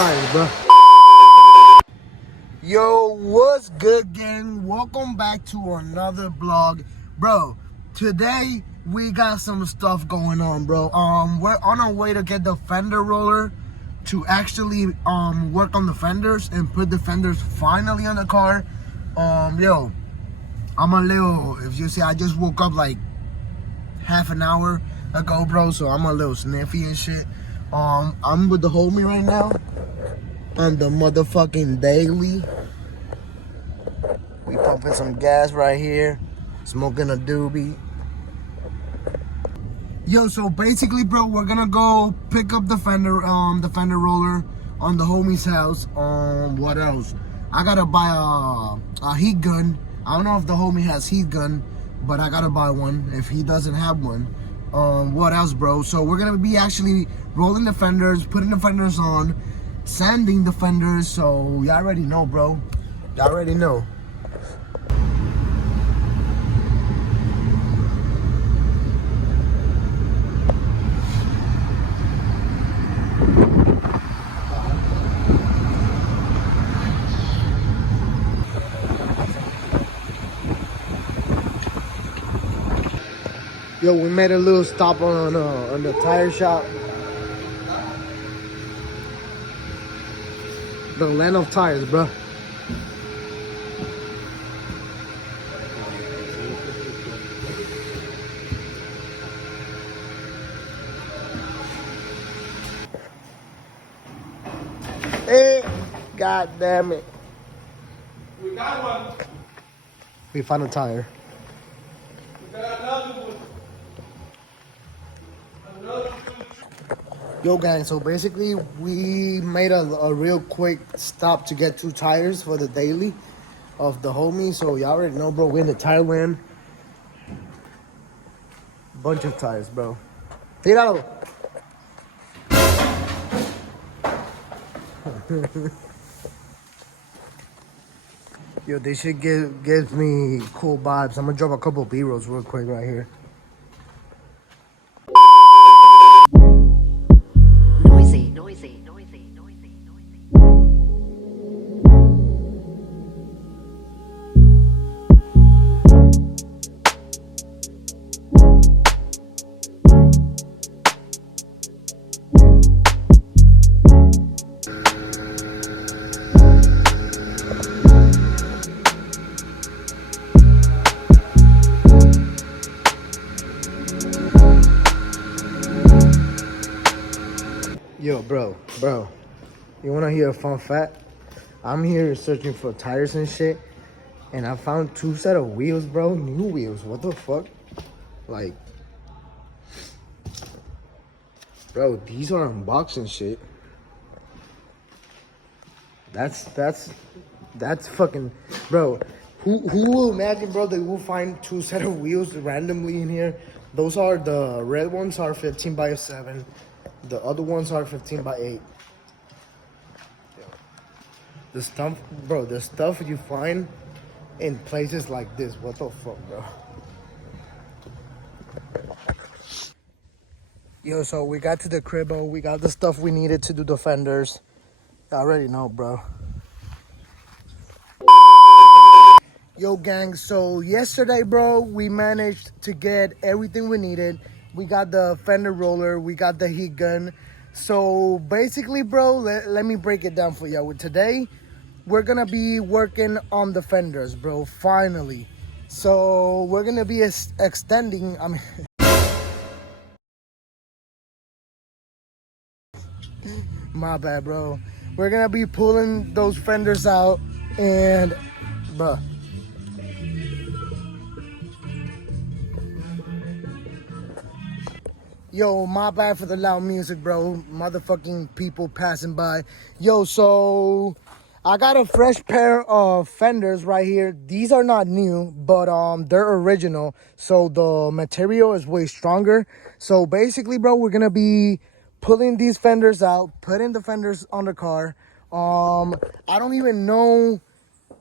tires, bro. Yo, what's good, gang? Welcome back to another vlog, bro. Today we got some stuff going on, bro. We're on our way to get the fender roller to actually work on the fenders and put the fenders finally on the car. Yo, I'm a little, if you see, I just woke up like half an hour ago, bro, so I'm a little sniffy and shit. I'm with the homie right now on the motherfucking daily. We pumping some gas right here, smoking a doobie. Yo, so basically, bro, we're gonna go pick up the fender roller on the homie's house. What else? I gotta buy a heat gun. I don't know if the homie has heat gun, but I gotta buy one if he doesn't have one. What else, bro? So we're gonna be actually rolling the fenders, putting the fenders on, sanding the fenders. So y'all already know, bro. Y'all already know. Yo, we made a little stop on the tire shop. The land of tires, bro. Hey, god damn it. We got one. We found a tire. We got another one. Another one. Yo, gang, so basically we made a real quick stop to get 2 tires for the daily of the homie. So y'all already know, bro, we're in the tire land. Bunch of tires, bro. Tíralo. Yo, this shit gives me cool vibes. I'm gonna drop a couple B-rolls real quick right here. Noisy, noisy, noisy, noisy, noisy. Yo, bro, you wanna hear a fun fact? I'm here searching for tires and shit, and I found 2 set of wheels, bro. New wheels. What the fuck? Like, bro, these are unboxing shit. That's fucking, bro. Who will imagine, bro, that we'll find 2 set of wheels randomly in here? Those are the red ones are 15 by 7. The other ones are 15 by 8. The stuff, bro, the stuff you find in places like this. What the fuck, bro? Yo, so we got to the cribbo. We got the stuff we needed to do the fenders. I already know, bro. Yo, gang, so yesterday, bro, we managed to get everything we needed. We got the fender roller, we got the heat gun. So basically, bro, let me break it down for you. Today, we're gonna be working on the fenders, bro, finally. So we're gonna be extending, my bad, bro. We're gonna be pulling those fenders out and, bro. Yo, my bad for the loud music, bro. Motherfucking people passing by. Yo, so I got a fresh pair of fenders right here. These are not new, but they're original. So the material is way stronger. So basically, bro, we're gonna be pulling these fenders out, putting the fenders on the car. I don't even know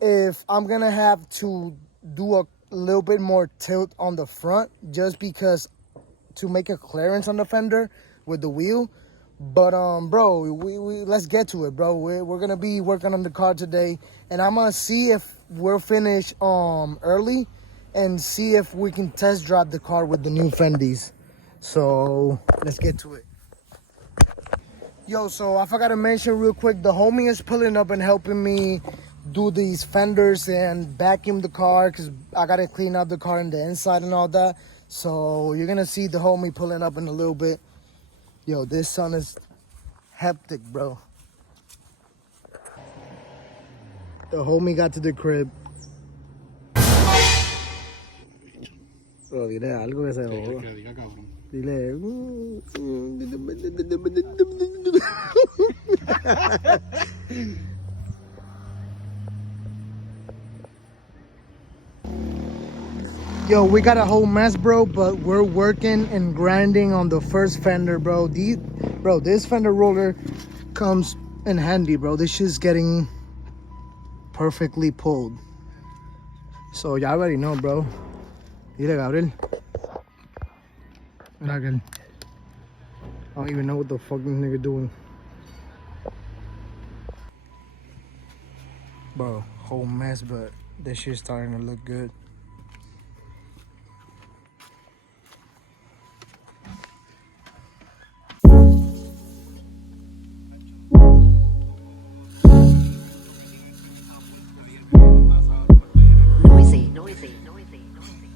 if I'm gonna have to do a little bit more tilt on the front just because to make a clearance on the fender with the wheel. But bro, we let's get to it, bro. We're gonna be working on the car today, and I'm gonna see if we're finished early, and see if we can test drive the car with the new Fenders. So let's get to it. Yo, so I forgot to mention real quick, the homie is pulling up and helping me do these fenders and vacuum the car because I gotta clean up the car in the inside and all that. So you're gonna see the homie pulling up in a little bit. Yo, this sun is hectic, bro. The homie got to the crib. Bro, dile algo que se joda. Dile. Yo, we got a whole mess, bro, but we're working and grinding on the first fender, bro. This fender roller comes in handy, bro. This shit's getting perfectly pulled. So y'all already know, bro. Dile, Gabriel. Gabriel. I don't even know what the fuck this nigga doing. Bro, whole mess, but this shit's starting to look good. Noisy, noisy, noisy, noisy.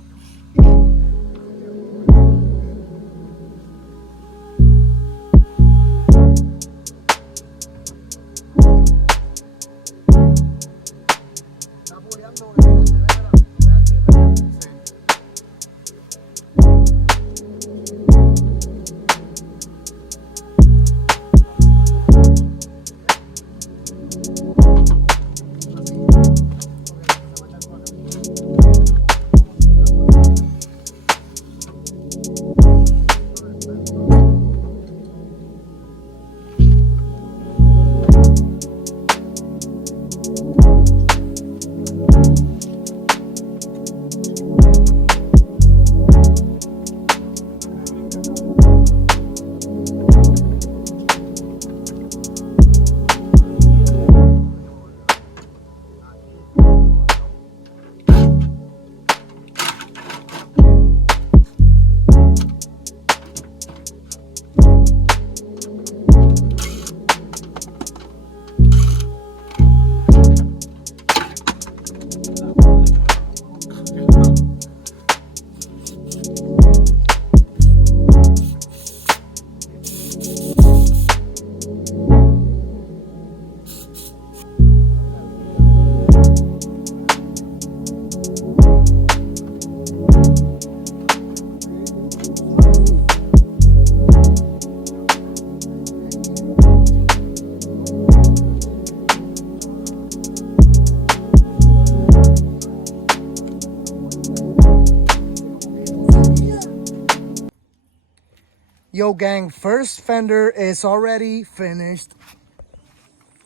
Yo, gang, first fender is already finished.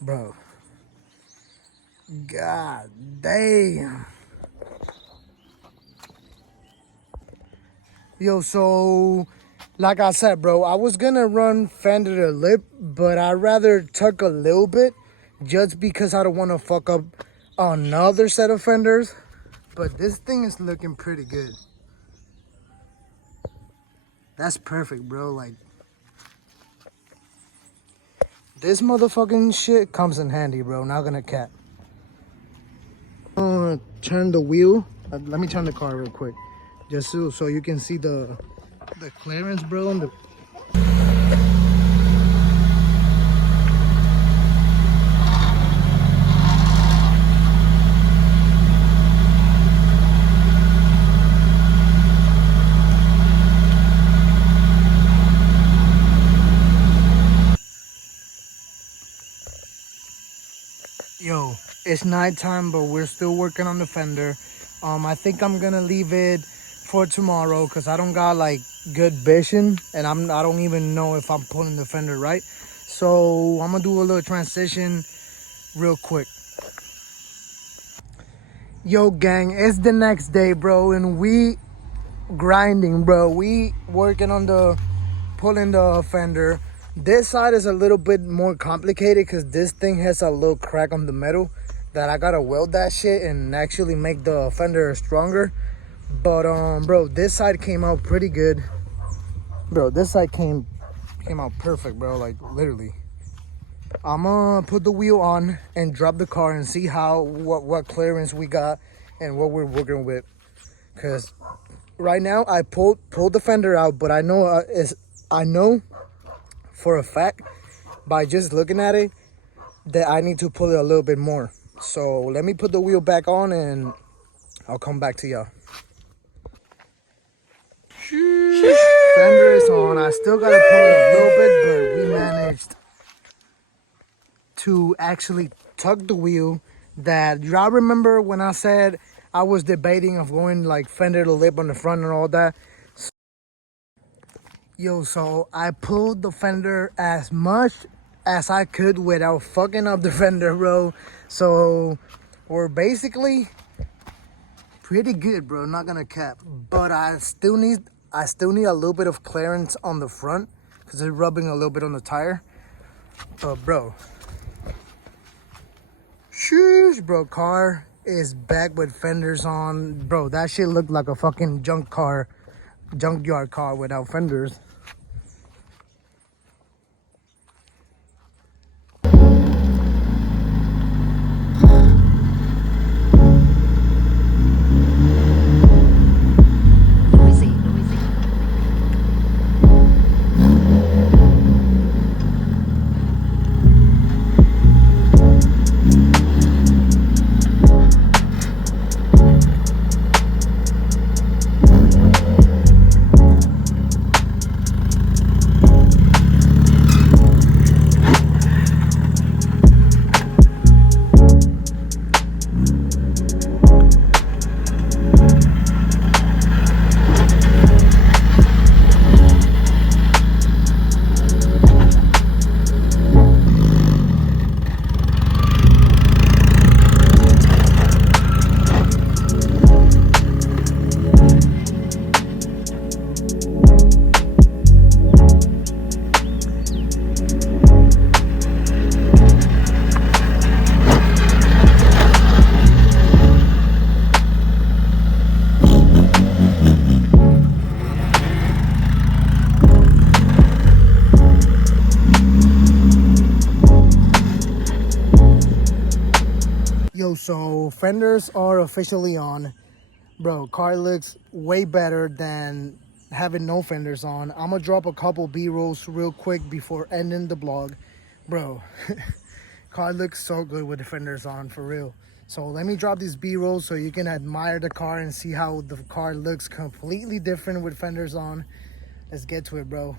Bro. God damn. Yo, so like I said, bro, I was gonna run fender to lip, but I'd rather tuck a little bit just because I don't want to fuck up another set of fenders. But this thing is looking pretty good. That's perfect, bro. Like, this motherfucking shit comes in handy, bro. Not gonna cap. Turn the wheel. Let me turn the car real quick, just so you can see the clearance, bro. And the Yo, it's nighttime, but we're still working on the fender. I think I'm gonna leave it for tomorrow because I don't got like good vision, and I don't even know if I'm pulling the fender right. So I'm gonna do a little transition real quick. Yo, gang, it's the next day, bro, and we grinding, bro. We working on the pulling the fender. This side is a little bit more complicated because this thing has a little crack on the metal that I gotta weld that shit and actually make the fender stronger. But bro, this side came out pretty good. Bro, this side came out perfect, bro, like literally. I'm gonna put the wheel on and drop the car and see what clearance we got and what we're working with. Cause right now I pulled the fender out, but I know for a fact by just looking at it that I need to pull it a little bit more. So let me put the wheel back on and I'll come back to y'all. Fender is on. I still gotta pull it a little bit, but we managed to actually tuck the wheel. That y'all remember when I said I was debating of going like fender to lip on the front and all that. Yo, so I pulled the fender as much as I could without fucking up the fender, bro. So we're basically pretty good, bro, not gonna cap. But I still need a little bit of clearance on the front because it's rubbing a little bit on the tire. But bro, sheesh, bro, car is back with fenders on. Bro, that shit looked like a fucking junkyard car without fenders. Noisy, noisy. Yo, so fenders are officially on. Bro, car looks way better than having no fenders on. I'm gonna drop a couple B-rolls real quick before ending the vlog. Bro, car looks so good with the fenders on, for real. So let me drop these B-rolls so you can admire the car and see how the car looks completely different with fenders on. Let's get to it, bro.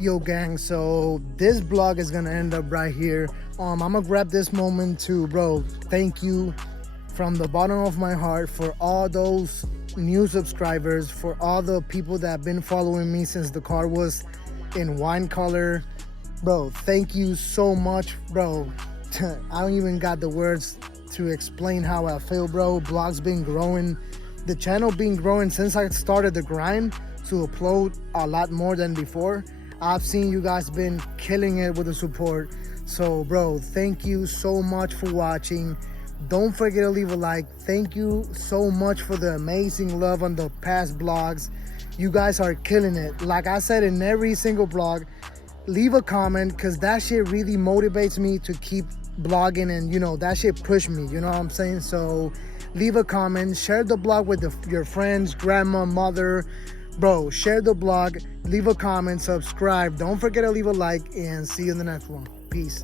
Yo gang, so this vlog is gonna end up right here. I'm gonna grab this moment to, bro, thank you from the bottom of my heart for all those new subscribers, for all the people that have been following me since the car was in wine color. Bro, thank you so much, bro. I don't even got the words to explain how I feel, bro. Vlogs been growing, the channel been growing since I started the grind to upload a lot more than before. I've seen you guys been killing it with the support. So bro, thank you so much for watching. Don't forget to leave a like. Thank you so much for the amazing love on the past vlogs. You guys are killing it. Like I said in every single vlog, leave a comment because that shit really motivates me to keep blogging, and you know, that shit push me, you know what I'm saying? So leave a comment, share the blog with your friends, grandma, mother. Bro, share the blog, leave a comment, subscribe. Don't forget to leave a like, and see you in the next one. Peace.